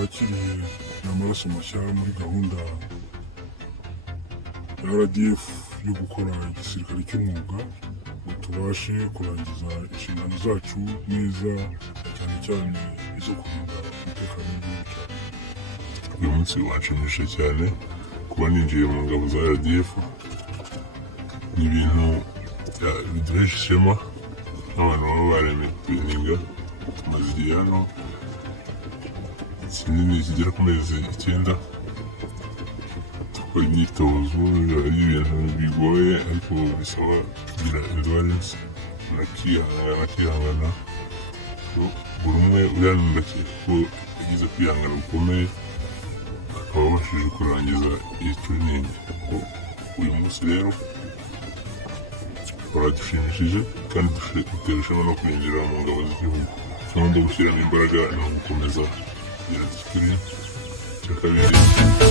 twakiriye n'amaraso mashya muri gahunda ya RDF yo gukora igisirikare cy'umwuga ngo tubashe kurangiza inshingano zacu neza, cyane cyane izo kurinda umutekano w'igihugu cyacu. Uyu munsi wanshimishije cyane kuba ninjiye mu ngabo za RDF. Ni ibintu biduhesha ishema n'abantu baba baremeye kubininga. Tumaze igihe hano kinini kigera ku mezi 9 dukora imyitozo. Ari ibintu bigoye ariko bisaba kugira endurance nakihangana. Buri umwe uyanunda ko yagize kwihangana gukomeye akaba abashije kurangiza iyi training. Uyu munsi rero waradushimishije kandi dutera ishema no kwinjira mu ngabo z'igihugu. Tugomba gushyiramo imbaraga no gukomeza kugira discipline. Cya kabiri